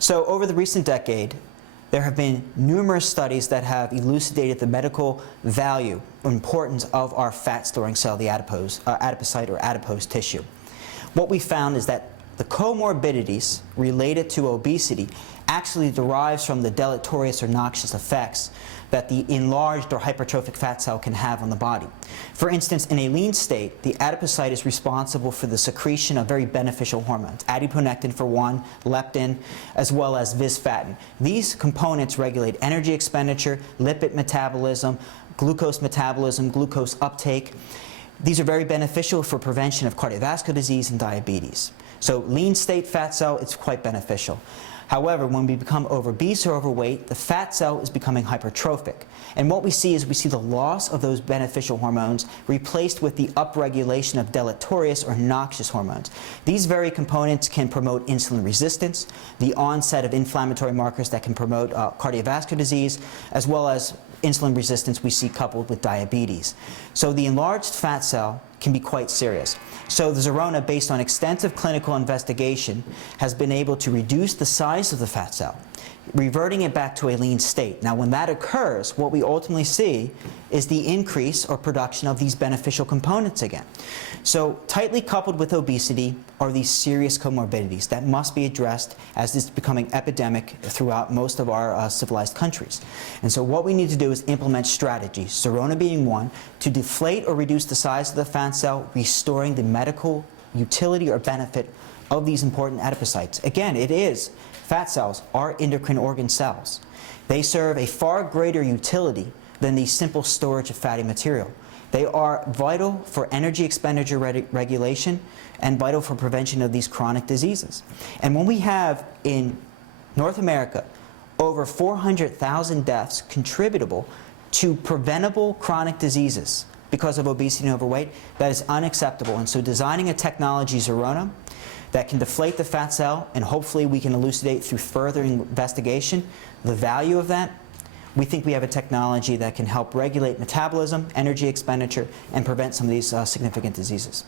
So over the recent decade, there have been numerous studies that have elucidated the medical value or importance of our fat-storing cell, the adipocyte or adipose tissue. What we found is that the comorbidities related to obesity actually derives from the deleterious or noxious effects that the enlarged or hypertrophic fat cell can have on the body. For instance, in a lean state, the adipocyte is responsible for the secretion of very beneficial hormones, adiponectin for one, leptin, as well as visfatin. These components regulate energy expenditure, lipid metabolism, glucose uptake. These are very beneficial for prevention of cardiovascular disease and diabetes. So lean state fat cell, it's quite beneficial. However, when we become obese or overweight, the fat cell is becoming hypertrophic. And what we see is the loss of those beneficial hormones replaced with the upregulation of deleterious or noxious hormones. These very components can promote insulin resistance, the onset of inflammatory markers that can promote cardiovascular disease, as well as insulin resistance we see coupled with diabetes. So the enlarged fat cell can be quite serious. So the Zerona, based on extensive clinical investigation, has been able to reduce the size of the fat cell, reverting it back to a lean state. Now when that occurs, what we ultimately see is the increase or production of these beneficial components again. So tightly coupled with obesity are these serious comorbidities that must be addressed as this is becoming epidemic throughout most of our civilized countries. And so what we need to do is implement strategies, Zerona being one, to deflate or reduce the size of the fat cell, restoring the medical utility or benefit of these important adipocytes. Again, fat cells are endocrine organ cells. They serve a far greater utility than the simple storage of fatty material. They are vital for energy expenditure regulation and vital for prevention of these chronic diseases. And when we have in North America over 400,000 deaths contributable to preventable chronic diseases because of obesity and overweight, that is unacceptable. And so designing a technology, Zerona, that can deflate the fat cell, and hopefully we can elucidate through further investigation the value of that. We think we have a technology that can help regulate metabolism, energy expenditure, and prevent some of these significant diseases.